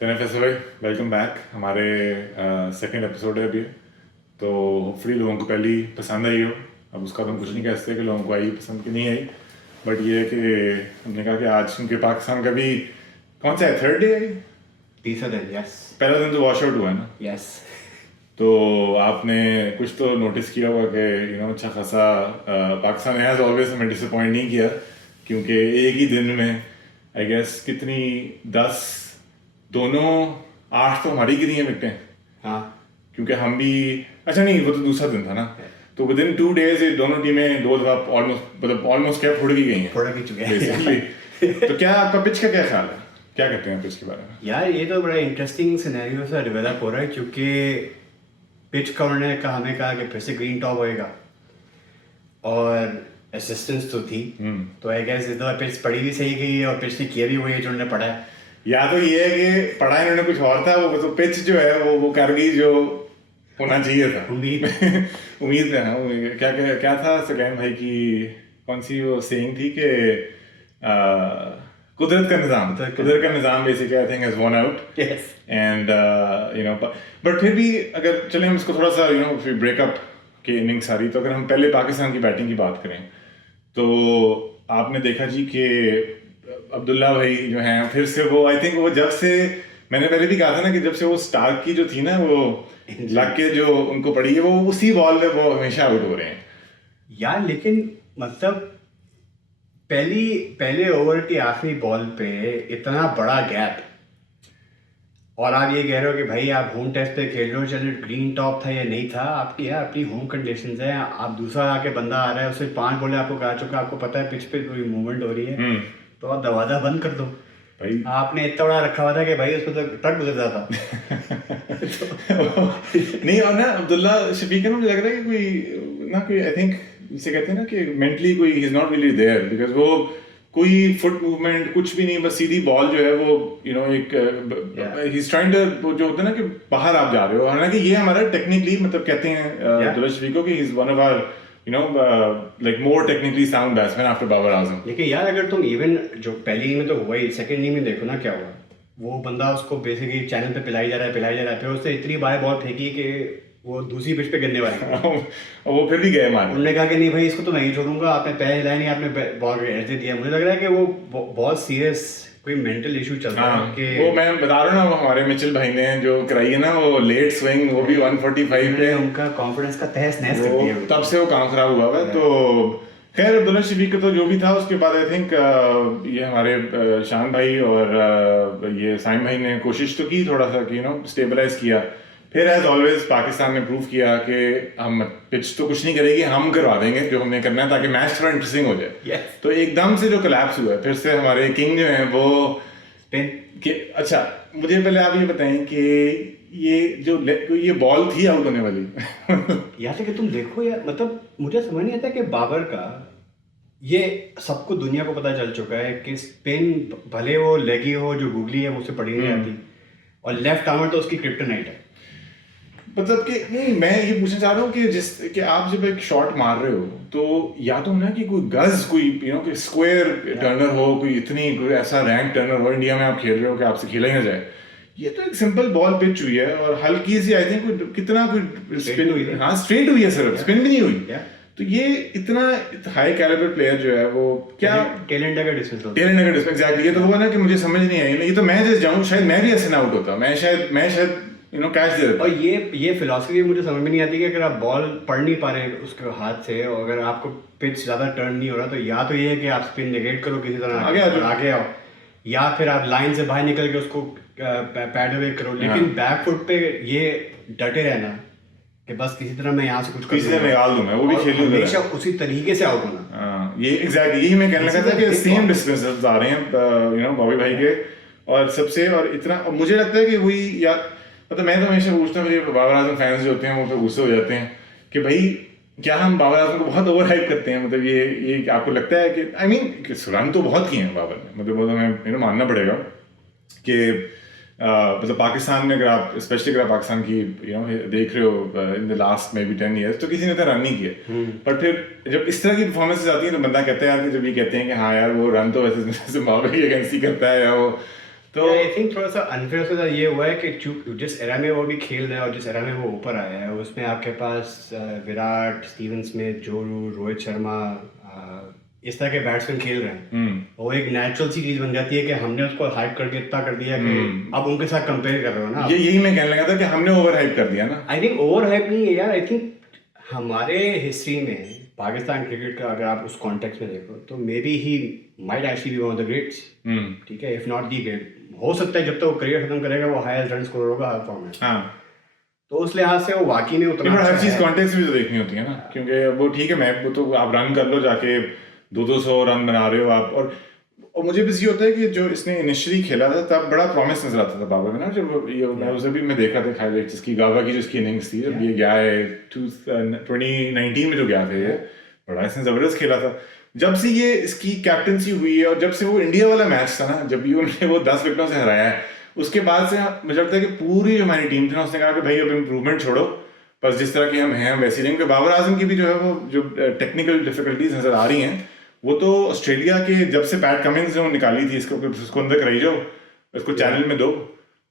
फैसल भाई, welcome back. हमारे second episode है अभी। तो होपफुली लोगों को पहली पसंद आई हो। अब उसका तो हम कुछ नहीं कह सकते कि लोगों को आई पसंद की नहीं आई, बट ये है कि हमने कहा कि आज उनके पाकिस्तान का भी कौन सा है, थर्ड डे है, तीसरा दिन। यस पहला दिन तो वॉश आउट हुआ है ना। यस तो आपने कुछ तो नोटिस किया होगा कि अच्छा खासा पाकिस्तान हैज़ ऑलवेज हमें डिसअपॉइंट नहीं किया, क्योंकि एक ही दिन में आई गेस कितनी 10 दोनों 8 तो हमारी गिरी हैं विकटें। हाँ क्योंकि हम भी, अच्छा नहीं वो तो दूसरा दिन था ना। तो विद इन 2 डेज ये दोनों टीमें दो दफा ऑलमोस्ट कैप उड़ गई हैं थोड़ा भी चुके हैं बेसिकली। तो क्या आपका पिच का क्या ख्याल है, क्या कहते हैं पिच के बारे में? यार ये तो बड़ा इंटरेस्टिंग सिनेरियो सा डेवलप हो रहा है, क्योंकि पिच कवर्नर का हमें कहा कि फिर से ग्रीन टॉप होएगा और असिस्टेंस तो थी। तो आई गेस इस दफा पिच पड़ी भी सही गई है और पिच ने किया भी वही जो उन्होंने पढ़ा है। या तो ये है कि पढ़ा इन्होंने कुछ और था, वो तो पिच जो है वो कर गई जो होना चाहिए था। उम्मीद उम्मीद है ना। क्या क्या क्या था सलैम भाई की कौन सी वो सेइंग थी कि कुदरत का निज़ाम basically I think has won out. Yes and but फिर भी अगर चलें हम इसको थोड़ा सा ब्रेकअप के इनिंग सारी, तो अगर हम पहले पाकिस्तान की बैटिंग की बात करें तो आपने देखा जी कि अब्दुल्ला भाई जो हैं फिर से वो आई थिंक वो जब से मैंने पहले भी कहा था ना कि जब से वो स्टार्क की जो थी ना वो लग के जो उनको पड़ी है, वो उसी बॉल में वो हमेशा आउट हो रहे हैं यार। लेकिन मतलब पहले ओवर की आखिरी बॉल पे इतना बड़ा गैप, और आप ये कह रहे हो कि भाई आप होम टेस्ट पे खेल रहे हो, चलो ग्रीन टॉप था या नहीं था आपकी, यार अपनी होम कंडीशंस है। आप दूसरा आके बंदा आ रहा है, उसे 5 बॉलें आपको कहा चुका, आपको पता है पिच पे कोई मूवमेंट हो रही है, तो आप दरवाजा बंद कर दो भाई। आपने इतना बड़ा रखा हुआ था कि भाई उसको तो ट्रक गुजरता था। नहीं, और ना अब्दुल्ला शफीक है ना, मुझे लग रहा है कि कोई आई थिंक जिसे कहते हैं ना कि मेंटली कोई he is not really there, because वो कोई फुट मूवमेंट कुछ भी नहीं, बस सीधी बॉल जो है वो एक ही इज ट्राइंग टू, जो होता है ना कि बाहर आप जा रहे हो। हालांकि ये हमारा टेक्निकली मतलब कहते हैं अब्दुल्ला शफीक को कि he is one of our like more technically sound batsman after Babar Azam. लेकिन यार अगर तुम इवन जो पहली इनिंग में तो हुआ ही, सेकंड इनिंग में देखो ना क्या हुआ। वो बंदा उसको बेसिकली चैनल पे पिलाई जा रहा है, फिर उससे इतनी बार बॉल फेंकी कि वो दूसरी पिच पे गिरने वाली। और वो फिर भी गए मार। उन्होंने कहा कि नहीं भाई इसको तो मैं ही छोड़ूंगा, आपने पैर हिलाया नहीं, आपने बॉल एज दे दिया। मुझे लग रहा है कि वो बहुत सीरियस कोई मेंटल इशू चल रहा है कि वो मैं बता रहा हूँ ना, वो हमारे मिचेल भाई ने जो कराई है ना वो लेट स्विंग, वो भी 145 पे, उनका कॉन्फिडेंस का तहस नहस कर दिया। तब से वो काम खराब हुआ है। तो खैर अब्दुल्ला शफीक का तो जो भी था, उसके बाद आई थिंक ये हमारे शान भाई और ये साइम भाई ने कोशिश तो की थोड़ा सा कि स्टेबलाइज किया। फिर एज ऑलवेज पाकिस्तान ने प्रूव किया कि हम पिच तो कुछ नहीं करेगी, हम करवा देंगे जो हमने करना है ताकि मैच थोड़ा इंटरेस्टिंग हो जाए। Yes. तो एकदम से जो कोलैप्स हुआ है, फिर से हमारे किंग जो हैं वो अच्छा मुझे पहले आप ये बताएं कि ये बॉल थी आउट होने वाली। यहाँ तक कि तुम देखो यार, मतलब मुझे समझ नहीं आता कि बाबर का, ये सबको दुनिया को पता चल चुका है कि स्पिन भले वो लेगी हो जो गूगली है मुझसे पड़ी नहीं आती, और लेफ्ट आर्मर तो उसकी क्रिप्टोनाइट है। मतलब कि नहीं, मैं ये पूछना चाह रहा हूँ कि आप जब एक शॉट मार रहे हो तो या तो ना कि कोई गज कोई कि स्क्वायर टर्नर हो, कोई ऐसा रैंक टर्नर हो इंडिया में आप खेल रहे हो कि आपसे खेला ही ना जाए। ये तो एक सिंपल बॉल पिच हुई है और हल्की सी आई थिंक कितना कोई स्पिन हुई है, हाँ स्ट्रेट हुई है सिर्फ, स्पिन भी नहीं हुई। तो ये इतना हाई कैलिबर प्लेयर जो है वो क्या टैलेंट का डिस्मिस एग्जैक्टली। ये तो हुआ ना कि मुझे समझ नहीं आई, ये तो मैं जैसे जाऊँ शायद मैं भी ऐसे ना आउट होता, मैं शायद कैच दे देता। और ये फिलॉसफी मुझे समझ में नहीं आती कि अगर आप बॉल पढ़ नहीं पा रहे हैं उसके हाथ से, और अगर आपको पिच ज़्यादा टर्न नहीं हो रहा, तो या तो ये है कि आप स्पिन नेगेट करो किसी तरह आगे आओ, या फिर आप लाइन से बाहर निकल के उसको पैड अवे करो। लेकिन बैक फुट पे ये डटे रहना कि बस किसी तरह मैं यहाँ से कुछ किसी तरह निकाल दूं, मैं वो भी खेलूं, हमेशा उसी तरीके से आउट होना। ये एग्जैक्टली यही मैं कहने लगा था कि सेम डिस्कशंस आ रहे हैं बॉबी भाई के और सबसे, और इतना मुझे लगता है कि वही यार, मतलब मैं तो हमेशा पूछता हूँ, मेरे बाबर आजम फैंस जो होते हैं वो फिर गुस्से हो जाते हैं कि भाई क्या हम बाबर आजम को बहुत ओवर हाइप करते हैं। मतलब ये आपको लगता है कि आई मीन रन तो बहुत किए हैं बाबर ने, मतलब वो तो हमें मानना पड़ेगा कि मतलब पाकिस्तान में अगर आप स्पेशली अगर आप पाकिस्तान की देख रहे हो in the last may be 10 years, तो किसी ने तो रन नहीं किए। पर फिर जब इस तरह की परफॉर्मेंसेज आती हैं तो बंदा कहता है यार, जब ये कहते हैं कि हाँ यार वो रन तो वैसे जिम्बाब्वे के अगेंस्ट ही करता है या वो, तो आई थिंक थोड़ा सा अनफेयर से ये हुआ है कि जिस एरा में वो भी खेल रहा है और जिस एरा में वो ऊपर आया है उसमें आपके पास विराट, स्टीवन स्मिथ, जो रूट, रोहित शर्मा, इस तरह के बैट्समैन खेल रहे हैं। वो एक नेचुरल सी चीज बन जाती है कि हमने उसको हाइप करके इतना कर दिया कि अब उनके साथ कंपेयर कर रहे हो ना। यही मैं कहने लगा था कि हमने ओवर हाइप कर दिया ना। आई थिंक ओवर हाइप नहीं है यार। आई थिंक हमारे हिस्ट्री में पाकिस्तान क्रिकेट का अगर आप उस कॉन्टेक्स्ट में देखो तो maybe he might actually be one of the greats. ठीक है, इफ नॉट दी ग्रेट। हो सकता है जब तक वो करियर खत्म करेगा वो हाईएस्ट रन स्कोर होगा हर फॉर्म में। हाँ, तो उस लिहाज से वो वाकई में उतना हर चीज कॉन्टेक्स्ट भी तो देखनी होती है ना, क्योंकि वो ठीक है, मैं वो तो आप रन कर लो जाके 200 रन बना रहे हो आप। और मुझे बस ये होता है कि जो इसने इनिशियली खेला था तब बड़ा प्रॉमिस नजर आता था बाबर में ना। जब ये मैं उसे भी मैं देखा था हाईलाइट जिसकी गाबा की जिसकी इनिंग्स थी, जब ये गया है 2019 में जो गया था, ये बड़ा इसने जबरदस्त खेला था। जब से ये इसकी कैप्टनसी हुई है और जब से वो इंडिया वाला मैच था ना, जब भी उन्होंने वो 10 विकेटों से हराया है, उसके बाद से मुझे लगता है कि पूरी हमारी टीम थी ना, उसने कहा कि भाई अब इम्प्रूवमेंट छोड़ो, बस जिस तरह के हम हैं वैसी रहेंगे। बाबर आजम की भी जो है वो जो टेक्निकल डिफिकल्टीज नजर आ रही हैं, वो तो ऑस्ट्रेलिया के जब से पैट कमिंस ने निकाली थी इसको अंदर कराई जाओ, इसको चैनल में दो,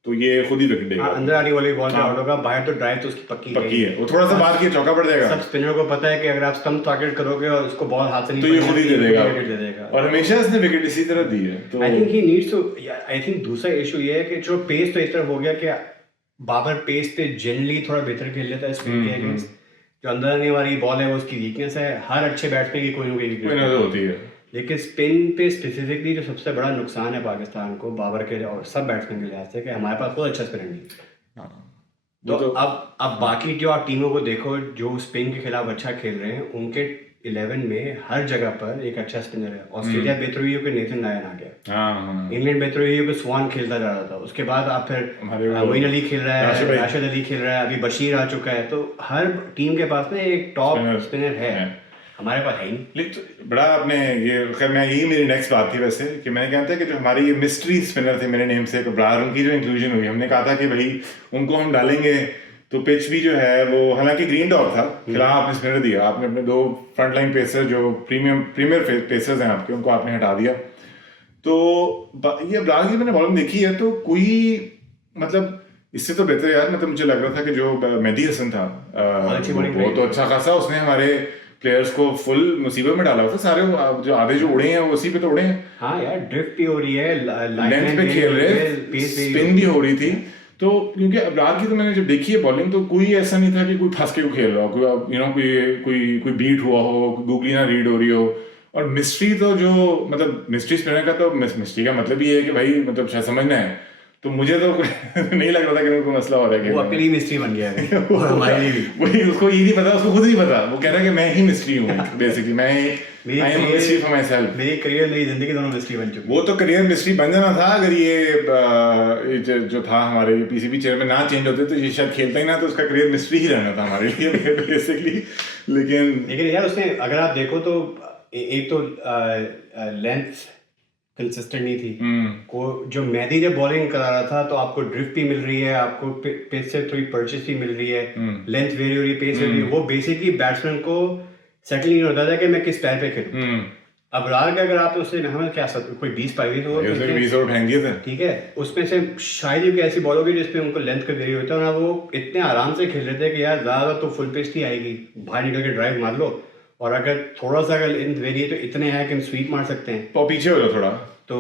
तो ये खुद ही विकेट देगा। अंदर आने वाली बॉल पे आउट होगा, बाहर तो ड्राइव तो उसकी पक्की है। वो थोड़ा सा बाहर की चौका पड़ जाएगा। सब स्पिनर को पता है कि अगर आप स्टंप टारगेट करोगे और उसको बॉल हाथ से नहीं तो ये खुद ही दे देगा। और हमेशा इसने विकेट इसी तरह दी है। तो I think he needs to, I think दूसरा इशू ये है कि जो पेस तो इतना हो गया कि बाबर पेस पे जनरली थोड़ा बेहतर खेल लेता है स्पिन के अगेंस्ट। जो अंदर आने वाली बॉल है वो उसकी वीकनेस है। हर अच्छे बैट्समैन की कोई ना कोई वीकनेस होती है, लेकिन स्पिन पे स्पेसिफिकली जो सबसे बड़ा नुकसान है पाकिस्तान को बाबर के और सब बैट्समैन के लिहाज से कि हमारे पास कोई अच्छा स्पिनर नहीं। तो अब बाकी जो आप टीमों को देखो जो स्पिन के खिलाफ अच्छा खेल रहे हैं, उनके 11 में हर जगह पर एक अच्छा स्पिनर है। ऑस्ट्रेलिया बेहतर हुई हो कि नेथन लायन आ गया, इंग्लैंड बेहतर हुई हो कि स्वान खेलता जा रहा था, उसके बाद आप फिर मोइन अली खेल रहा है, राशिद अली खेल रहा है, अभी बशीर आ चुका है। तो हर टीम के पास में एक टॉप स्पिनर है, हमारे पास है ही। लेकिन बड़ा आपने ये, खैर मैं यही मेरी नेक्स्ट बात थी वैसे, कि मैंने कहता है कि जो हमारे ये मिस्ट्री स्पिनर थे मेरे नेम से ब्रार, उनकी जो इंक्लूजन हुई, हमने कहा था कि भाई उनको हम डालेंगे तो पिच भी जो है वो, हालांकि ग्रीन टॉप था, खिलाफ आपने स्पिनर दिया, आपने अपने 2 फ्रंट लाइन पेसर जो प्रीमियर पेसर्स हैं आपके, उनको आपने हटा दिया। तो ये ब्रार की मैंने बॉलिंग देखी है तो कोई मतलब इससे तो बेहतर यार, मतलब मुझे लग रहा था कि जो मेहदी हसन था वो तो अच्छा खासा उसने हमारे प्लेयर्स को फुल मुसीबत में डाला था। सारे जो आधे जो उड़े हैं वो उसी पे तो उड़े हैं। हाँ यार, ड्रिफ्ट भी हो रही है, लेंथ पे खेल रहे, स्पिन भी हो रही थी। तो क्योंकि अबरार की तो मैंने जब देखी है बॉलिंग, तो कोई ऐसा नहीं था कि कोई फंस के को खेल रहा हो, कोई यू नो कोई बीट हुआ हो, गूगली ना रीड हो रही हो। और मिस्ट्री तो जो मतलब मिस्ट्री स्पिनर का तो मिस्ट्री का मतलब ये है कि भाई मतलब शायद समझना है, तो मुझे तो नहीं लग रहा था कि कोई मसला हो रहा है। वो अपने लिए मिस्ट्री बन गया है और हमारे लिए भी। वही, उसको ये नहीं पता, उसको खुद नहीं पता, वो कह रहा है कि मैं ही मिस्ट्री हूँ बेसिकली, मैं I am mystery for my self. मेरी करियर मेरी जिंदगी दोनों मिस्ट्री बन चुकी। वो तो करियर मिस्ट्री बन जाना था अगर ये जो था हमारे पीसीबी चेयरमैन ना चेंज होते तो ये शायद खेलता ही ना, तो उसका करियर मिस्ट्री ही रहना था हमारे लिए बेसिकली। लेकिन यार उसने, अगर आप देखो तो एक तो लेंथ कंसिस्टेंट नहीं थी को, जो मेहदी जब बॉलिंग करा रहा था तो आपको ड्रिफ्ट भी मिल रही है, आपको पेस से थोड़ी परचेस भी मिल रही है, लेंथ वेरी हो रही है, पेस वेरी, वो बेसिकली बैट्समैन को सेटल नहीं होता था कि मैं किस पैर पे खेलूं। अब रार के अगर आप उससे हमें क्या कोई 20-22 ओवर 20 ओवर फेंक दिए थे, ठीक है, उसमें से शायद ही ऐसी बॉल होगी जिसपे उनको लेंथ का वेरी होता है ना, वो इतने आराम से खेल रहे थे कि यार ज्यादा तो फुल पेस ही आएगी, बाहर निकल के ड्राइव मार लो, और अगर थोड़ा सा अगर लेंथ वेरी है तो इतने हैं कि हम स्वीप मार सकते हैं। तो पीछे हो जाओ थोड़ा, तो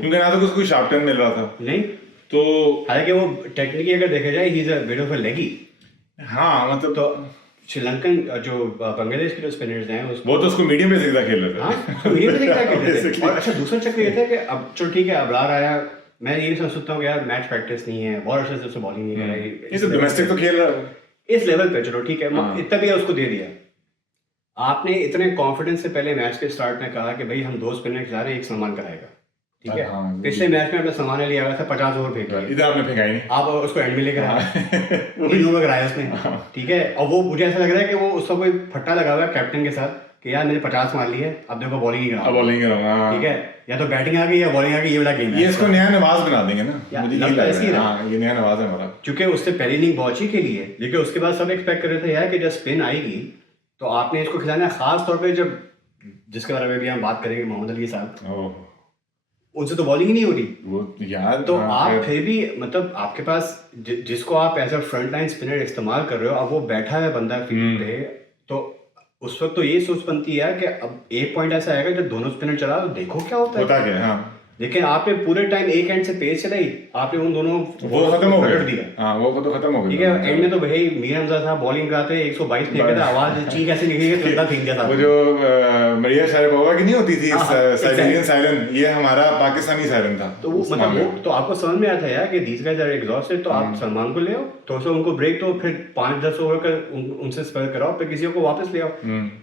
क्योंकि ना तो कोई शार्प टर्न मिल रहा था नहीं, तो हालांकि वो टेक्निकली अगर देखा जाए he is a bit of a लेगी। हाँ मतलब तो श्रीलंकन जो बांग्लादेश के जो स्पिनर्स हैं वो तो उसको मीडियम पे सीधा खेल रहे थे। हाँ, मीडियम पे सीधा खेल रहे थे। और अच्छा दूसरा चक्कर ये था कि अब चलो ठीक है, अबरार आया, मैं ये समझ सकता हूँ कि यार मैच प्रैक्टिस नहीं है, बहुत अर्से से उससे बॉलिंग नहीं कर रही, ये तो डोमेस्टिक तो खेल रहा है इस लेवल पे, चलो ठीक है, इतना भी उसको दे दिया। आपने इतने कॉन्फिडेंस से पहले मैच के स्टार्ट में कहा कि भाई हम 2 स्पिनर खिला रहे हैं, एक सलमान कराएगा, ठीक है। पिछले मैच में आपने सलमान अली आया था, 50 ओवर फेंक दिया, इधर आपने फेंका ही नहीं, आप उसको एंड में लेकर आए, वो भी ओवर कराया उसने, ठीक है। और वो मुझे ऐसा लग रहा है कि वो उसका कोई फट्टा लगा हुआ है कैप्टन के साथ कि यार मैंने 50 मार ली है, अब देखो बॉलिंग ही कराऊंगा, बॉलिंग कराऊंगा, ठीक है, या तो बैटिंग आ गई या बॉलिंग आ गई, ये वाला गेम है। ये इसको नया नवाज बना देंगे ना, मुझे यही लग रहा है। हां, ये नया नवाज है हमारा, क्योंकि उससे पहली इनिंग बहुत अच्छी खेली है, लेकिन उसके बाद सब एक्सपेक्ट कर रहे थे यार कि जब स्पिन आएगी तो आपने इसको खिलाना है, खास तौर पे जब जिसके बारे में भी हम बात करेंगे, मोहम्मद अली साहब। उनसे तो बॉलिंग ही नहीं हो रही। वो यार तो आप फिर भी मतलब आपके पास जिसको आप as a front line spinner इस्तेमाल कर रहे हो, अब वो बैठा है बंदा फील्ड पे, तो उस वक्त तो ये सोच बनती है कि अब एक पॉइंट ऐसा आएगा जब दोनों स्पिनर चला तो देखो क्या होता है। क्या, हाँ। लेकिन आपने पूरे टाइम एक एंड से पेस चलाई, आपने उन दोनों वो खत्म हो रगड़ गया। दिया। हाँ, वो तो खत्म हो गया। ठीक है, एंड में तो भाई मीर हमजा साहब बॉलिंग कराते 122 फेंके थे, आवाज चीख ऐसे निकली कि बंदा फेंक गया था। वो जो मरिया शारापोवा की नहीं होती थी साइबेरियन सायरन, ये हमारा पाकिस्तानी सायरन था। तो वो मतलब वो तो आपको समझ में आता है यार कि these guys are exhausted, तो आप सलमान को ले आओ, थोड़ा सा उनको ब्रेक दो, फिर 5-10 ओवर कर उनसे स्पेल कराओ, फिर किसी को वापस ले आओ।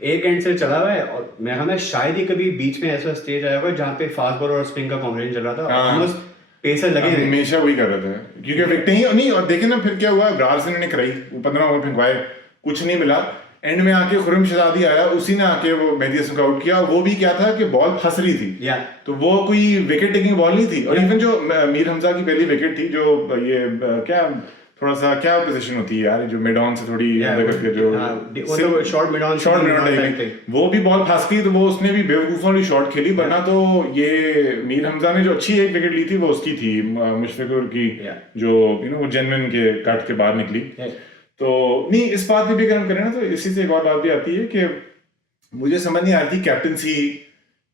एक एंड से चला हुआ है, और मैं हमें शायद ही कभी बीच में ऐसा स्टेज आया होगा जहाँ पे फास्ट बॉलर और स्पिन का कॉम्बिनेशन चल रहा था, ऑलमोस्ट पेसर लगे हुए, हमेशा वही कर रहे थे, क्योंकि विकेट ही नहीं। और देखे ना फिर क्या हुआ, ग्रारसन ने कराई, 15 ओवर फेंकवाए, कुछ नहीं मिला। एंड में आके खुरम शहजादी आया, उसी ने आके वो मेहदी हसन को आउट किया। वो भी क्या था कि बॉल फंस रही थी, तो वो कोई विकेट टेकिंग बॉल नहीं थी। और इवन जो मीर हमजा की पहली विकेट थी, जो ये क्या थोड़ा सा क्या पोजीशन होती है यार, जो मिड ऑन से थोड़ी अंदर करके जो शॉर्ट मिड ऑन वो भी बॉल फंस गई, तो वो उसने भी बेवकूफों वाली शॉट खेली। वरना तो ये मीर हमजा ने जो अच्छी एक विकेट ली थी वो उसकी थी, मुशफिकुर की, जो वो जेन्युइन के कट के बाहर निकली। तो नहीं, इस बात पे भी अगर हम करें ना, तो इसी से एक और बात भी आती है कि मुझे समझ नहीं आ रही थी कैप्टनसी,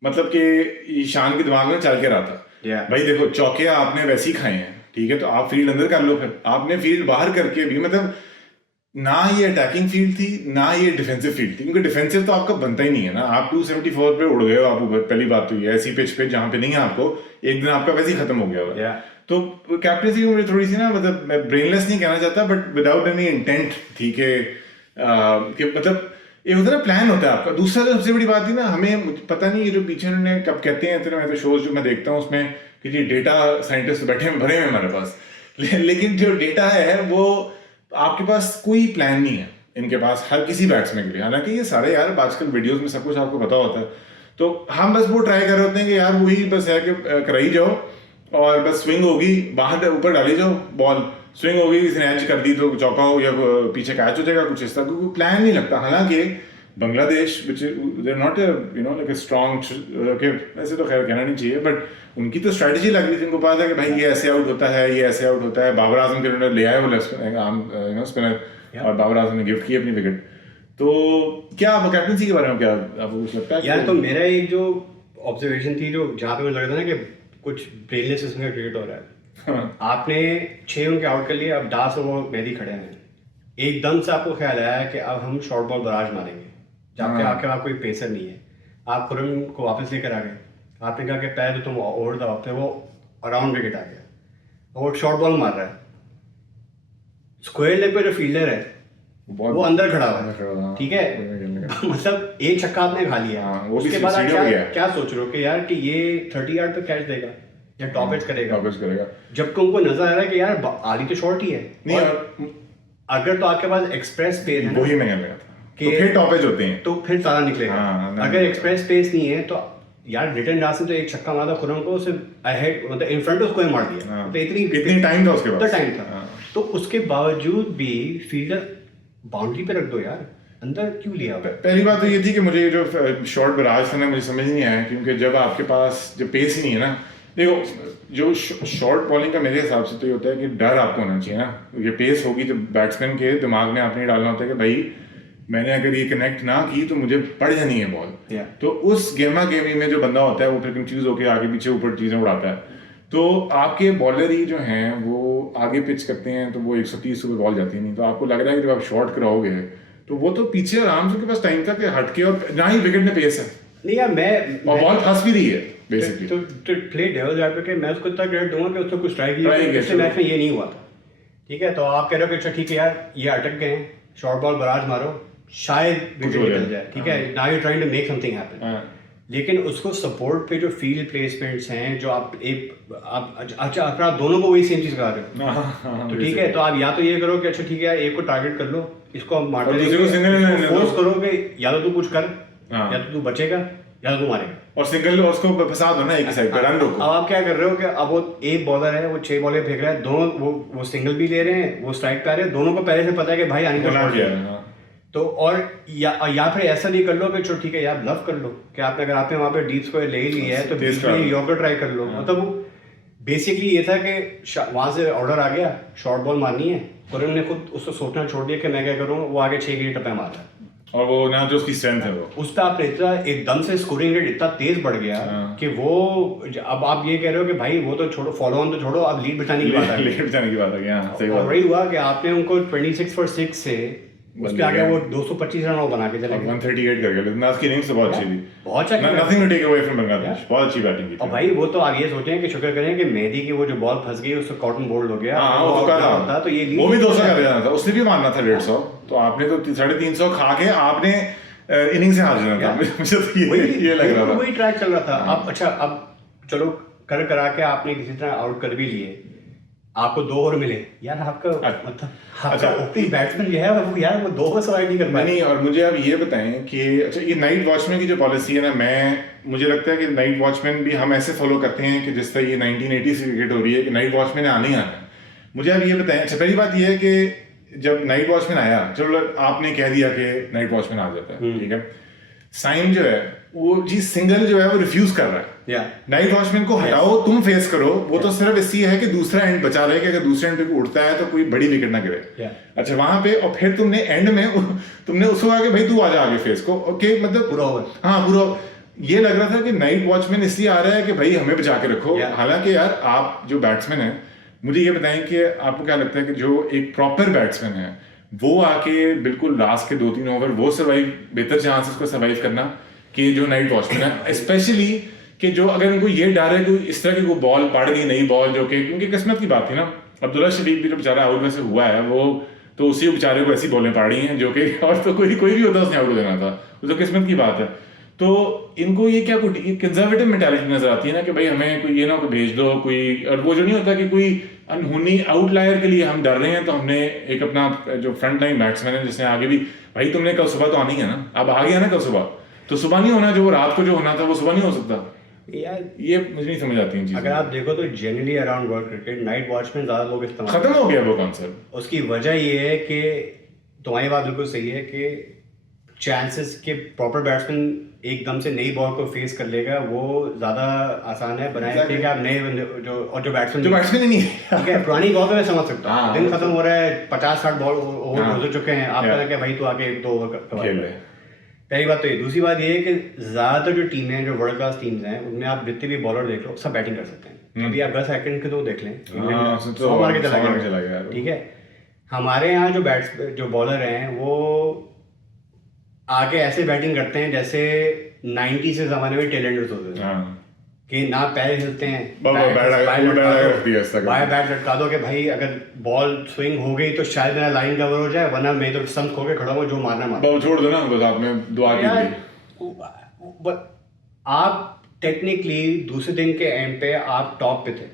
मतलब कि ईशान के दिमाग में चल के रहा था भाई देखो चौके आपने वैसे ही खाए हैं, ठीक है, तो आप फील्ड अंदर कर लो। फिर आपने फील्ड बाहर करके भी, मतलब ना ये अटैकिंग फील्ड थी ना ये डिफेंसिव फील्ड थी, क्योंकि डिफेंसिव तो आपका बनता ही नहीं है ना। आप 274 पे उड़ गए हो, आप पहली बात तो ये ऐसी पिच पे जहां पे नहीं है आपको, एक दिन आपका वैसे ही खत्म हो गया हुआ। तो कैप्टनसी मुझे थोड़ी सी ना, मतलब मैं ब्रेनलेस नहीं कहना चाहता, बट विदाउट एनी इंटेंट थी कि मतलब ये होता है ना, प्लान होता है आपका। दूसरा जो सबसे बड़ी बात थी ना, हमें पता नहीं ये जो पीछे उन्होंने कब कहते हैं इतने, मैं तो शोज जो मैं देखता हूँ उसमें कि जी डेटा साइंटिस्ट बैठे हैं भरे हैं हमारे पास, लेकिन जो डेटा है वो आपके पास कोई प्लान नहीं है इनके पास हर किसी बैट्समैन के लिए। हालांकि ये सारे यार आजकल वीडियोस में सब कुछ आपको पता होता है, तो हम बस वो ट्राई कर रहे होते हैं कि यार वही बस है कि कराई जाओ और बस स्विंग होगी, बाहर ऊपर डाली जाओ बॉल, स्विंग होगी, इसने एज कर दी तो चौका हो या पीछे कैच हो जाएगा, कुछ इस तरह कोई प्लान नहीं लगता। हालांकि Bangladesh they not like a strong, वैसे तो खैर कहना नहीं चाहिए, बट उनकी तो स्ट्रैटेजी लग रही थी, उनको पता था कि भाई ये ऐसे आउट होता है, ये ऐसे आउट होता है। बाबर आजम के उन्होंने ले आए वो लेफ्ट स्पिनर, और बाबर आजम ने गिफ्ट की अपनी विकेट। तो क्या वो कैप्टनसी के बारे में क्या आपको कुछ लगता है? यार तो मेरा एक जो ऑब्जर्वेशन थी, जो जहाँ पे मुझे लग रहा था ना कि कुछ ब्रेनलेस इसमें क्रिएट हो रहा है। आपने 6 उनके आउट कर लिए, अब दास और वो मेहदी खड़े हैं, एकदम से आपको ख्याल आया है कि अब हम शॉर्ट बॉल बराज मारेंगे, जबकि आपके पास कोई पेसर नहीं है। आप खुरम को वापस लेकर आ गए, आपने कहा कि पहले तो तुम ओवर द ऑफ, वो अराउंड विकेट आ गया और शॉर्ट बॉल मार रहा है। स्क्वायर लेग पे जो फील्डर है वो अंदर खड़ा हुआ है, ठीक है, मतलब एक छक्का आपने खा लिया। उसके बाद आप क्या सोच रहे हो कि यार कि ये 30 यार्ड पे कैच देगा या टॉप एज करेगा, जबकि उनको नजर आ रहा है कि यार आली तो शॉर्ट ही है। नहीं, और अगर तो आपके पास एक्सप्रेस स्पेस है, वही मैं कहने लगा था, तो फिर टॉप एज होते हैं, तो फिर सारा निकलेगा। अगर एक्सप्रेस स्पेस नहीं है तो यार रिटर्न रास ने तो एक छक्का मारा खुरम को, उसे अहेड मतलब इन फ्रंट उसको मार दिया, तो इतनी टाइम था उसके पास, टाइम था। तो उसके बावजूद भी फील्डर बाउंड्री पे रख दो यार, अंदर क्यों लिया? पहली बात तो ये थी कि मुझे जो शॉर्ट बराज था ना, मुझे समझ नहीं आया, क्योंकि जब आपके पास जब पेस ही नहीं है ना, देखो जो शॉर्ट बॉलिंग का मेरे हिसाब से तो ये होता है कि डर आपको होना चाहिए ना। ये पेस होगी तो बैट्समैन के दिमाग में आपने डालना होता है कि भाई मैंने अगर ये कनेक्ट ना की तो मुझे पड़ जानी है बॉल। तो उस गेमा गेमी में जो बंदा होता है वो फिर कंफ्यूज होकर आगे पीछे ऊपर चीज़ें उड़ाता है। तो आपके बॉलर ही जो हैं वो आगे पिच करते हैं तो वो 130 पे बॉल जाती नहीं, तो आपको लग रहा है कि जब आप शॉर्ट कराओगे तो वो तो पीछे आराम से, उनके पास टाइम था कि हटके, और ना ही विकेट ने पेस है, नहीं यार मैं बॉल फंस भी रही है बेसिकली। तो प्ले डेविल्स एडवोकेट मैं उसको इतना क्रेडिट दूंगा कि उसको कुछ स्ट्राइक लिया, पिछले मैच में ये नहीं हुआ था, ठीक है। तो आप कह रहे हो कि अच्छा ठीक है यार ये अटक गए हैं, शॉर्ट बॉल बराज मारो शायद विकेट निकल जाए, ठीक है, now you trying to make something happen. लेकिन उसको सपोर्ट पे जो फील्ड प्लेसमेंट्स हैं, जो आप अच्छा आप दोनों को वही सेम चीज करा रहे हो, तो ठीक है, तो आप या तो ये करो कि अच्छा ठीक है एक को टारगेट कर लो, इसको मार फोर्स करो कि या तो तू कुछ कर, या तो तू बचेगा या तो तू मारेगा, और सिंगल उसको फंसा दो ना एक ही साइड पे, रन रोको। अब आप क्या कर रहे हो कि अब वो एक बॉलर है, वो 6 बॉलें फेंक रहा है, दोनों वो सिंगल भी ले रहे हैं, वो स्ट्राइक पे आ रहे हैं, दोनों को पहले से पता है कि भाई आने का शॉट है, तो और या फिर ऐसा नहीं कर लो कि चलो ठीक है यार ब्लफ कर लो कि आपने अगर आपने वहाँ पे डीप स्क्वायर ले ही लिया है तो बीच में यॉर्कर ट्राई कर लो। मतलब बेसिकली ये था कि वहाँ से ऑर्डर आ गया, शॉर्ट बॉल मारनी है, और उन्होंने खुद उसको सोचना छोड़ दिया कि मैं क्या करूँ, वो आगे 6 की टप्पे मारा और वो ना जो उसकी स्ट्रेंथ है वो उस पर आपने इतना एकदम से स्कोरिंग रेट इतना तेज बढ़ गया कि वो अब आप ये कह रहे हो कि भाई वो तो छोड़ो, फॉलो ऑन तो छोड़ो, अब लीड बचाने की बात है, लीड बचाने की बात है। हाँ, सही बात। और वही हुआ कि आपने उनको 26 for 6 से उसके आगे वो 225 रन बना के चले गए, 138 कर गए, लेकिन आज की इनिंग्स तो बहुत अच्छी थी, बहुत अच्छा। Nothing to take away from Bangladesh, बहुत अच्छी बैटिंग की थी। और भाई वो तो आप ये सोचें कि शुक्र करें कि मेहदी की वो जो बॉल फंस गई उससे कॉटन बोल्ड हो गया। हाँ, वो था तो ये वो भी 200 कर देना था, उसने भी मारना था 150, तो आपने तो 350 खा के आपने इनिंग से हार जाना था। मुझे तो ये लग रहा था, वही ट्रैक चल रहा था। अब अच्छा, अब चलो करा के आपने किसी तरह आउट कर भी लिए, आपको 2 ओवर मिले यार, आपका मतलब अच्छा ओपनिंग बैट्समैन जो है वो यार वो 2 ओवर सर्वाइव नहीं कर पाए। नहीं, और मुझे आप ये बताएं कि अच्छा ये नाइट वॉचमैन की जो पॉलिसी है ना, मुझे लगता है कि नाइट वॉचमैन भी हम ऐसे फॉलो करते हैं कि जिस तरह ये 1980 से क्रिकेट हो रही है कि नाइट वॉचमैन आने ही आना है। मुझे आप ये बताएं, अच्छा पहली बात ये है कि जब नाइट वॉचमैन आया, चलो आपने कह दिया कि नाइट वॉचमैन आ जाता है, ठीक है, साइम जो है वो जी सिंगल जो है वो रिफ्यूज कर रहा है, नाइट वॉचमैन को हटाओ, तुम फेस करो, वो तो सिर्फ इसलिए है कि दूसरा एंड बचा रहे कि अगर दूसरे एंड पे उड़ता है तो कोई बड़ी विकेट ना गिरे। अच्छा वहां पे, और फिर तुमने एंड में तुमने उसको आगे भाई तू आजा आगे फेस को, ओके, मतलब पूरा ओवर, हाँ पूरा। ये लग रहा था कि नाइट वॉचमैन इसलिए आ रहा है कि भाई हमें बचा के रखो। हालांकि यार आप जो बैट्समैन है, मुझे ये बताएं कि आपको क्या लगता है कि जो एक प्रॉपर बैट्समैन है वो आके बिल्कुल लास्ट के 2-3 ओवर वो सर्वाइव, बेहतर चांस उसको सर्वाइव करना कि जो नाइट वॉचमैन है, स्पेशली कि जो अगर उनको ये डर है कि इस तरह की कोई बॉल पड़ गई, नई बॉल, जो कि क्योंकि किस्मत की बात थी ना, अब्दुल्ला शफीक भी जो बेचारा आउट वैसे हुआ है, वो तो उसी बेचारे को ऐसी बॉलें पड़ी हैं जो कि और तो कोई भी होता उसने आउट हो देना था, वो तो किस्मत की बात है। तो इनको ये क्या कोई कंजर्वेटिव मेंटालिटी नजर आती है ना कि भाई हमें कोई ये ना कोई भेज दो कोई, और वो जो नहीं होता कि कोई अनहोनी आउटलायर के लिए हम डर रहे हैं, तो हमने एक अपना जो फ्रंट लाइन बैट्समैन है जिसने आगे भी, भाई तुमने कल सुबह तो आनी है ना, अब आ गया ना कल सुबह, तो सुबह नहीं होना, जो रात को जो होना था वो सुबह नहीं हो सकता यार। ये मुझे नहीं समझ आती है। अगर आप देखो तो generally around world cricket night watchman ज्यादा लोग इस्तेमाल, खत्म हो गया वो कॉन्सेप्ट। उसकी वजह ये है कि तुम्हारी बात बिल्कुल सही है कि चांसेस के प्रॉपर बैट्समैन एकदम से नई बॉल को फेस कर लेगा वो ज्यादा आसान है बनाए कि आप नए जो बैट्समैन ही नहीं है, ठीक है, पुरानी बॉल पे मैं समझ सकता हूँ, दिन खत्म हो रहा है, 50-60 बॉल ओवर हो चुके हैं, आप कह रहे भाई तू आके 1-2 ओवर खेल रहे। पहली बात तो ये, दूसरी बात ये है कि ज्यादातर जो टीमें हैं, जो वर्ल्ड क्लास टीम्स हैं, उनमें आप जितने भी बॉलर देख लो सब बैटिंग कर सकते हैं। अभी आप 10 सेकंड के तो देख लें, 100 मार के चला गया, ठीक है। हमारे यहाँ जो बॉलर हैं वो आगे ऐसे बैटिंग करते हैं जैसे 90 से जमाने में टेलेंडर्स होते थे, कि ना पैर हिलते हैं, बाएं बैट लटका दो कि भाई अगर बॉल स्विंग हो गई तो शायद मेरा लाइन कवर हो जाए, वरना मैं तो स्टंप खो के खड़ा हूँ, जो मारना मार छोड़ दो ना उनको, साथ में दुआ कीजिए। आप टेक्निकली दूसरे दिन के एंड पे आप टॉप पे थे,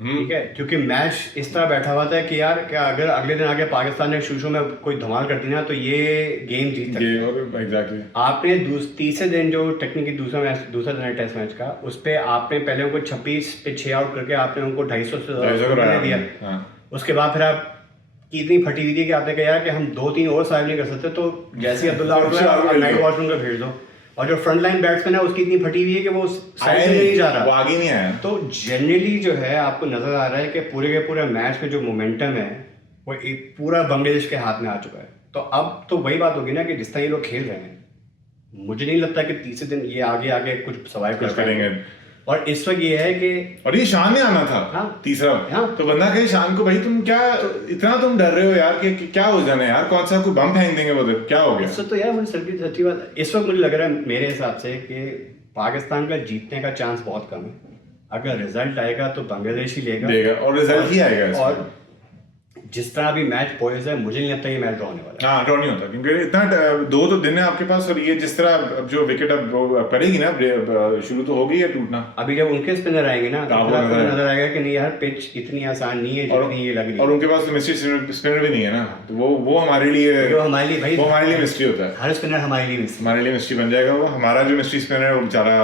ठीक है, क्योंकि मैच इस तरह बैठा हुआ था कि यार क्या अगर अगले दिन आके पाकिस्तान ने शुरू में कोई धमाल कर दी ना तो ये गेम जीत सकते। एग्जैक्टली। आपने तीसरे दिन जो टेक्निकली दूसरा दिन है टेस्ट मैच का, उस पे आपने पहले उनको 26 पे 6 आउट करके आपने उनको 250 से दिया। उसके बाद फिर आप की इतनी फटी हुई थी कि आपने कहा यार कि हम 2-3 ओवर सर्वाइव नहीं कर सकते, तो जैसे अब्दुल्ला आउट नाइट वॉचमैन को भेज दो, और जो फ्रंट लाइन बैट्समैन है उसकी इतनी फटी हुई है कि वो नहीं जा रहा, वो आगे नहीं आया। तो जनरली जो है आपको नजर आ रहा है कि पूरे के पूरे मैच में जो मोमेंटम है वो एक पूरा बांग्लादेश के हाथ में आ चुका है। तो अब तो वही बात होगी ना कि जिस तरह ये लोग खेल रहे हैं, मुझे नहीं लगता कि तीसरे दिन ये आगे कुछ सर्वाइव कर पाएंगे। और इस वक्त ये है कि, और ये शान ने आना था तीसरा, तो बंदा कहे शान को भाई तुम क्या इतना तुम डर रहे हो यार कि क्या हो जाना यार, कौन सा कोई बम फेंक देंगे वो, क्या हो गया। तो यार मुझे सच्ची बात इस वक्त मुझे लग रहा है मेरे हिसाब से कि पाकिस्तान का जीतने का चांस बहुत कम है। अगर रिजल्ट आएगा तो बांग्लादेश ही लेगा और रिजल्ट ही आएगा। और जिस तरह अभी मैच पोइज है, मुझे नहीं लगता ये मैच ड्रॉ होने वाला है। हाँ, ड्रॉ नहीं होता क्योंकि इतना 2 तो दिन है आपके पास, और ये जिस तरह जो विकेट अब करेगी ना, शुरू तो हो गई है टूटना। अभी जब उनके स्पिनर आएंगे ना तो नजर आएगा कि नहीं यार पिच इतनी आसान नहीं है जितनी ये लग रही है, और उनके पास तो मिस्ट्री स्पिनर भी नहीं है ना, तो वो हमारे लिए भाई वो हमारे लिए मिस्ट्री होता है। हर स्पिनर हमारे लिए मिस्ट्री बन जाएगा वो। हमारा जो मिस्ट्री स्पिनर है वो बेचारा,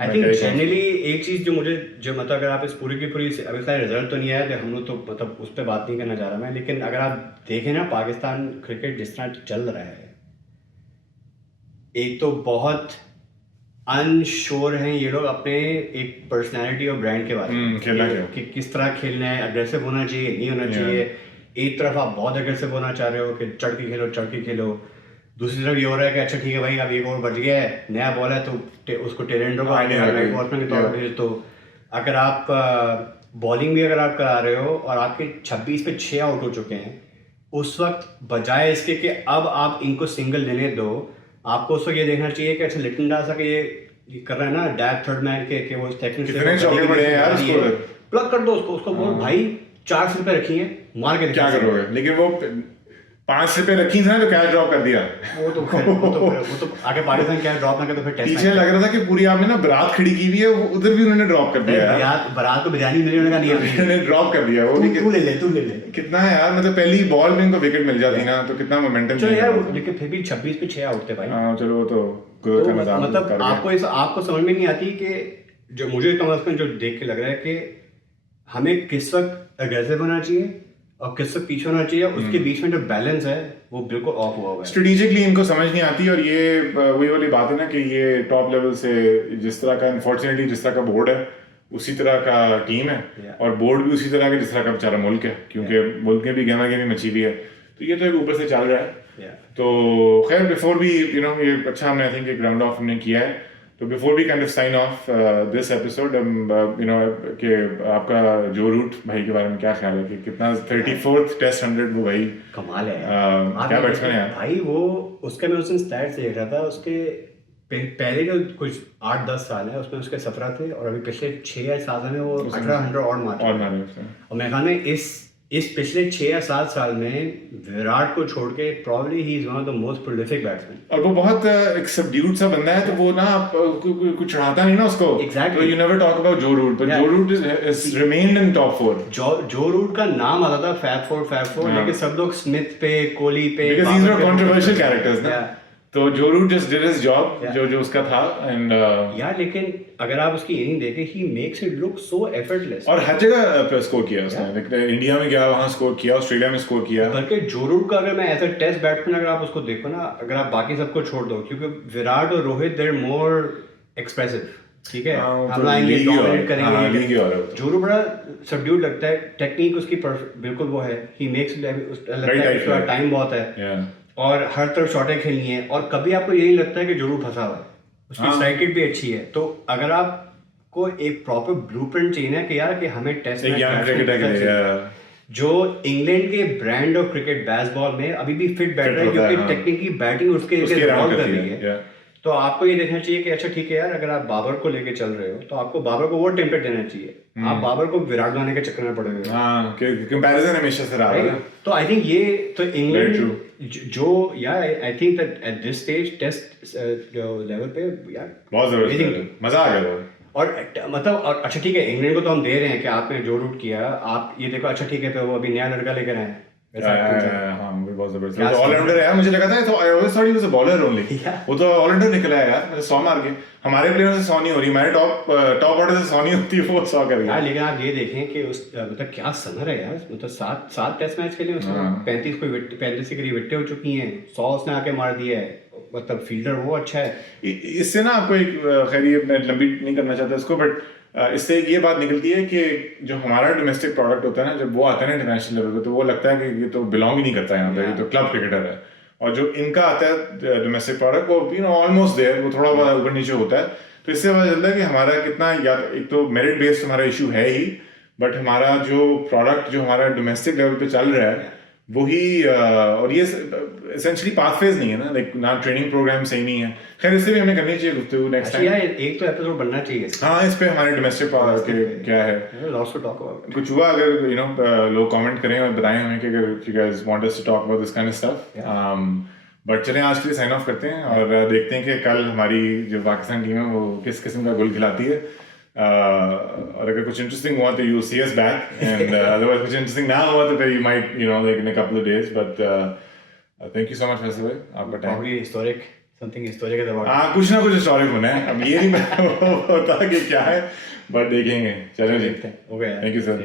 आई थिंक जनरली एक चीज़ जो मतलब अगर आप इस पूरी की पूरी, अभी सारे रिजल्ट तो नहीं आया तो हम लोग तो मतलब उस पर बात नहीं करना चाह रहा मैं, लेकिन अगर आप देखें ना पाकिस्तान क्रिकेट जिस तरह चल रहा है, एक तो बहुत अनश्योर हैं ये लोग अपने एक पर्सनालिटी और ब्रांड के बारे में खेलना क्या कि किस तरह खेलना है, अग्रेसिव होना चाहिए, नहीं होना चाहिए। एक तरफ आप बहुत अग्रेसिव होना चाह रहे हो कि चढ़ के खेलो, दूसरी तरफ ये हो रहा है कि अच्छा ठीक है भाई अब एक ओवर बच गया है, नया बॉल है तो उसको टेलेंडो को राइट वॉचमैन के तौर पर भेज दो। अगर आप बॉलिंग भी अगर आप करा रहे हो और आपके 26 पे 6 आउट हो चुके हैं, उस वक्त बजाय इसके कि अब आप इनको सिंगल लेने दो, आपको उस वक्त ये देखना चाहिए कि अच्छा लिटन दास का ये कर रहा है ना डैब थर्ड मैन के वो प्लग कर दो उसको बोल भाई 4 रुपए रखी है मार के क्या करोगे। लेकिन वो 5 रुपए रखी थी ना तो कैच ड्रॉप कर दिया। वो तो आगे पाकिस्तान कैच ड्रॉप ना कर तो फिर टेस्ट पीछे लग रहा था कि पूरी आपने ना बारात खड़ी की हुई है, वो उधर भी उन्होंने ड्रॉप कर दिया। बारात को बिरयानी मिली उन्होंने नहीं उन्होंने ड्रॉप कर दिया। वो तू ले ले कितना है यार, मतलब पहली बॉल में इनको विकेट मिल जाती ना तो कितना मोमेंटम। चलो यार लेकिन फिर भी 26 पे 6 आउट थे भाई। हां चलो वो तो मतलब आपको समझ में नहीं आती कि जो मुझे तो जो देख के लग रहा है कि हमें किस वक्त अग्रेसिव होना चाहिए और किस वक्त पीछे होना चाहिए, उसके बीच में जो बैलेंस है वो बिल्कुल ऑफ हुआ हुआ है। स्ट्रेटेजिकली इनको समझ नहीं आती। और ये वही वाली बात है ना कि ये टॉप लेवल से जिस तरह का अनफॉर्चुनेटली जिस तरह का बोर्ड है उसी तरह का टीम है और बोर्ड भी उसी तरह का जिस तरह का बेचारा मुल्क है, क्योंकि मुल्क में भी गेमा गेमी मची हुई है, तो ये तो एक ऊपर से चल रहा है। तो खैर बिफोर भी ये अच्छा हमने आई थिंक एक राउंड ऑफ हमने किया है। तो before we kind of sign off this episode कि आपका जो रूट भाई के बारे में क्या ख्याल है कि कितना 34th टेस्ट 100 वो भाई कमाल है क्या बैट्समैन है भाई वो। उसका मैं उस दिन स्टैट्स देख रहा था, उसके पहले के कुछ 8-10 साल है उसमें उसके 17 थे और अभी पिछले 6 या 7 में वो 1800 और मारे। और मेरे ख्याल में इस पिछले 6 या 7 साल में विराट को छोड़ के probably he is one of the most prolific batsmen। और वो बहुत एक सबड्यूड सा बंदा है, तो वो ना कुछ चढ़ाता नहीं ना उसको। Exactly। तो you never talk about Joe Root, but Joe Root is remained in top 4। जो रूट का नाम आता था Fab Four, लेकिन सब लोग स्मिथ पे, कोहली पे, because these are controversial characters ना। तो जो root just did his job, जो उसका था। एंड यार लेकिन अगर आप उसकी इनिंग देखें, he makes it look so effortless। और हर जगह पे स्कोर किया उसने, इंडिया में गया वहां स्कोर किया, ऑस्ट्रेलिया में स्कोर किया। बल्कि जो रूट का अगर मैं एज अ टेस्ट बैट्समैन अगर आप उसको देखो ना, अगर आप बाकी सबको छोड़ दो, क्योंकि विराट और रोहित देयर मोर एक्सप्रेसिव, ठीक है, हम आएंगे डोमिनेट करेंगे। जो रूट बड़ा सबड्यूड लगता है, टेक्निक उसकी बिल्कुल वो है, ही मेक्स लगता है टाइम बहुत है और हर तरफ शॉटें खेलनी है और कभी आपको यही लगता है कि जरूर फंसा हुआ है, उसकी स्ट्राइक रेट भी अच्छी है। तो अगर आपको एक प्रॉपर ब्लूप्रिंट चाहिए ना कि यार कि हमें टेस्ट मैच जो इंग्लैंड के ब्रांड ऑफ क्रिकेट बेसबॉल में अभी भी फिट बैठ रहा है, क्योंकि टेक्निकली बैटिंग उसके इवॉल्व कर रही है। तो आपको ये देखना चाहिए कि अच्छा ठीक है यार, अगर आप बाबर को लेके चल रहे हो तो आपको बाबर को वो टेम्पलेट देना चाहिए, आप बाबर को विराट लाने के चक्कर में पड़े हुए हो। कंपैरिजन हमेशा से रहा है। तो आई थिंक ये तो इंग्लैंड जो यार I think that at this stage test level पे यार बहुत जबरदस्त मजा आ गया। और मतलब अच्छा ठीक है, इंग्लैंड को तो हम दे रहे हैं कि आपने जो रूट किया, आप ये देखो अच्छा ठीक है, तो वो अभी नया लड़का लेकर आए बहुत जबरदस्त ऑलराउंडर है। मुझे लगा था तो I always thought he was a bowler only, वो तो ऑलराउंडर निकला है यार। 100 मार के हमारे प्लेयर से 100 नहीं हो रही, हमारे टॉप ऑर्डर से 100 नहीं होती, वो 100 कर गया। लेकिन आप ये देखें कि उस मतलब क्या समर है यार, मतलब 7 टेस्ट मैच खेले उसने, 35 के करीब विकेटें हो चुकी हैं, 100 उसने आके मार दिया है, मतलब फील्डर वो अच्छा है। इससे ना आपको एक खैर ये लंबी नहीं करना चाहता इसको, बट इससे ये बात निकलती है कि जो हमारा डोमेस्टिक प्रोडक्ट होता है ना, जब वो आता है ना इंटरनेशनल लेवल पे, तो वो लगता है कि ये तो बिलोंग ही नहीं करता है यहाँ पे, ये तो क्लब क्रिकेटर है। और जो इनका आता है डोमेस्टिक प्रोडक्ट, वो ऑलमोस्ट देयर, वो थोड़ा बहुत ऊपर नीचे होता है। तो इससे पता चलता है कि हमारा कितना, या एक तो मेरिट बेस्ड हमारा इशू है ही, बट हमारा जो प्रोडक्ट जो हमारा डोमेस्टिक लेवल पे चल रहा है वही, और ये एसेंशियली पाथवेज नहीं है ना, लाइक ना ट्रेनिंग प्रोग्राम सही नहीं है। खैर इससे भी हमें करनी चाहिए गुफ्तगू नेक्स्ट टाइम। यार एक तो एपिसोड बनना चाहिए हाँ, इस पे हमारे डोमेस्टिक के क्या है, लॉट्स टू टॉक अबाउट। कुछ हुआ अगर लोग कमेंट करें और बताएं हमें कि अगर you guys want us to talk about this kind of stuff. But चलें आज के लिए साइन ऑफ करते हैं और देखते हैं कि कल हमारी जो पाकिस्तान टीम है वो किस किस्म का गोल खिलाती है। और अगर कुछ इंटरेस्टिंग हुआ तो you see us back, and otherwise कुछ इंटरेस्टिंग ना हुआ तो फिर you might like in a couple of days. But thank you so much Faisal भाई, आपका time. Historic something historic about, हाँ कुछ ना कुछ हिस्टोरिक होना है, अब ये नहीं होता कि क्या है, बट देखेंगे। चलो जी, हो गया। Thank you sir.